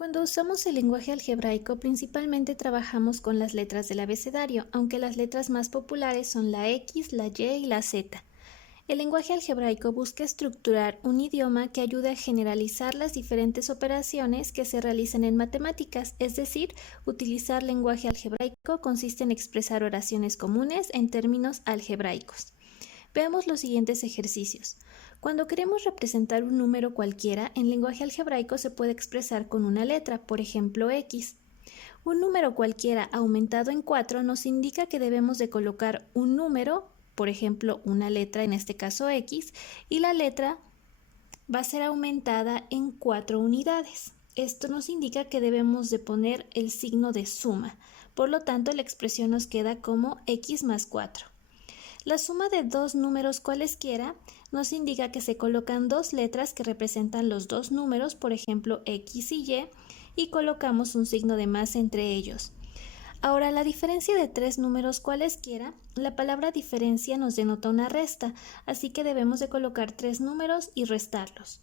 Cuando usamos el lenguaje algebraico, principalmente trabajamos con las letras del abecedario, aunque las letras más populares son la X, la Y y la Z. El lenguaje algebraico busca estructurar un idioma que ayude a generalizar las diferentes operaciones que se realizan en matemáticas, es decir, utilizar lenguaje algebraico consiste en expresar oraciones comunes en términos algebraicos. Veamos los siguientes ejercicios. Cuando queremos representar un número cualquiera, en lenguaje algebraico se puede expresar con una letra, por ejemplo X. Un número cualquiera aumentado en 4 nos indica que debemos de colocar un número, por ejemplo una letra, en este caso X, y la letra va a ser aumentada en 4 unidades. Esto nos indica que debemos de poner el signo de suma. Por lo tanto, la expresión nos queda como X más 4. La suma de dos números cualesquiera nos indica que se colocan dos letras que representan los dos números, por ejemplo X y Y colocamos un signo de más entre ellos. Ahora, la diferencia de tres números cualesquiera, la palabra diferencia nos denota una resta, así que debemos de colocar tres números y restarlos.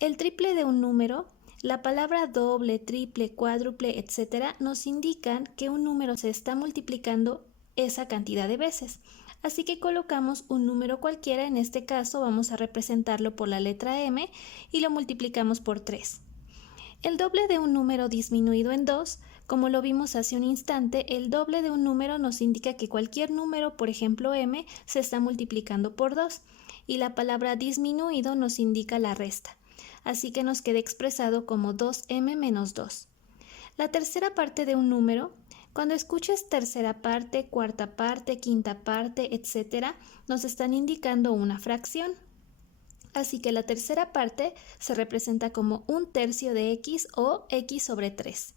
El triple de un número, la palabra doble, triple, cuádruple, etc. nos indican que un número se está multiplicando esa cantidad de veces. Así que colocamos un número cualquiera, en este caso vamos a representarlo por la letra M y lo multiplicamos por 3. El doble de un número disminuido en 2, como lo vimos hace un instante, el doble de un número nos indica que cualquier número, por ejemplo M, se está multiplicando por 2 y la palabra disminuido nos indica la resta. Así que nos queda expresado como 2M menos 2. La tercera parte de un número, cuando escuches tercera parte, cuarta parte, quinta parte, etc., nos están indicando una fracción. Así que la tercera parte se representa como un tercio de X o X sobre 3.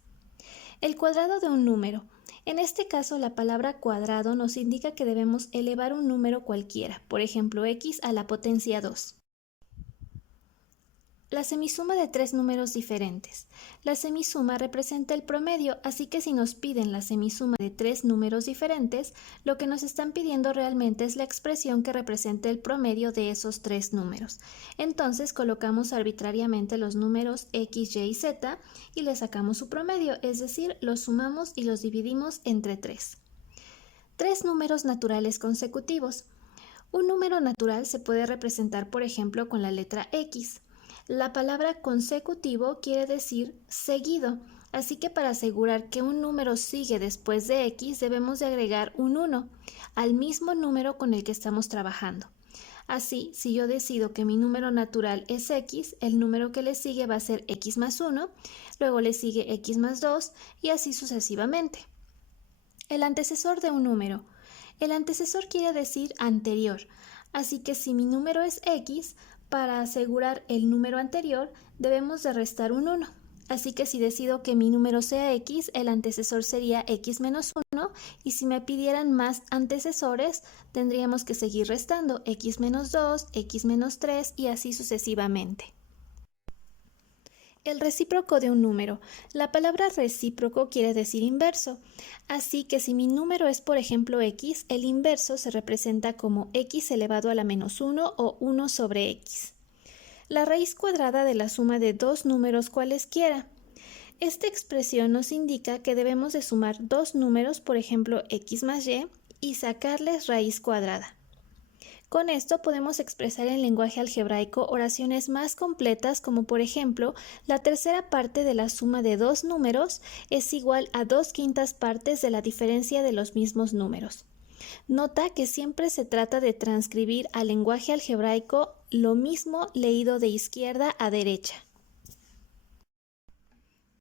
El cuadrado de un número. En este caso, la palabra cuadrado nos indica que debemos elevar un número cualquiera, por ejemplo, X a la potencia 2. La semisuma de tres números diferentes. La semisuma representa el promedio, así que si nos piden la semisuma de tres números diferentes, lo que nos están pidiendo realmente es la expresión que represente el promedio de esos tres números. Entonces colocamos arbitrariamente los números X, Y y Z y le sacamos su promedio, es decir, los sumamos y los dividimos entre 3. Tres números naturales consecutivos. Un número natural se puede representar, por ejemplo, con la letra X. La palabra consecutivo quiere decir seguido, así que para asegurar que un número sigue después de X debemos de agregar un 1 al mismo número con el que estamos trabajando. Así, si yo decido que mi número natural es X, el número que le sigue va a ser X más 1, luego le sigue X más 2 y así sucesivamente. El antecesor de un número. El antecesor quiere decir anterior, así que si mi número es X, para asegurar el número anterior, debemos de restar un 1. Así que si decido que mi número sea X, el antecesor sería X menos 1, y si me pidieran más antecesores, tendríamos que seguir restando X menos 2, X menos 3 y así sucesivamente. El recíproco de un número. La palabra recíproco quiere decir inverso, así que si mi número es por ejemplo X, el inverso se representa como X elevado a la menos 1 o 1 sobre X. La raíz cuadrada de la suma de dos números cualesquiera. Esta expresión nos indica que debemos de sumar dos números, por ejemplo X más y sacarles raíz cuadrada. Con esto podemos expresar en lenguaje algebraico oraciones más completas, como por ejemplo, la tercera parte de la suma de dos números es igual a 2/5 partes de la diferencia de los mismos números. Nota que siempre se trata de transcribir al lenguaje algebraico lo mismo leído de izquierda a derecha.